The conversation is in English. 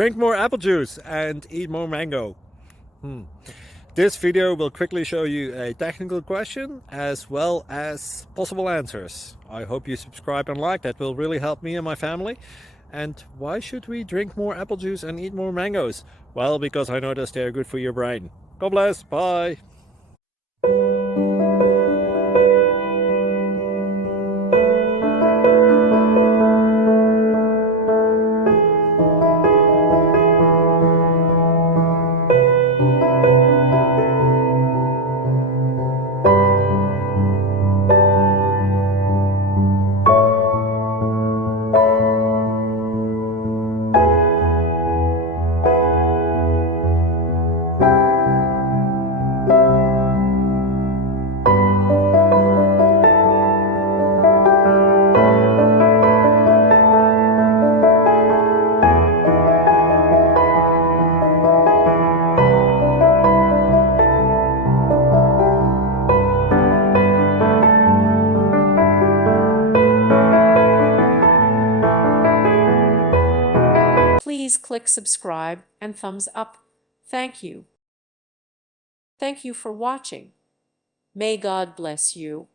Drink more apple juice and eat more mango. This video will quickly show you a technical question as well as possible answers. I hope you subscribe and like, that will really help me and my family. And why should we drink more apple juice and eat more mangoes? Well, because I noticed they're good for your brain. God bless, bye! Please click subscribe and thumbs up. Thank you. Thank you for watching. May God bless you.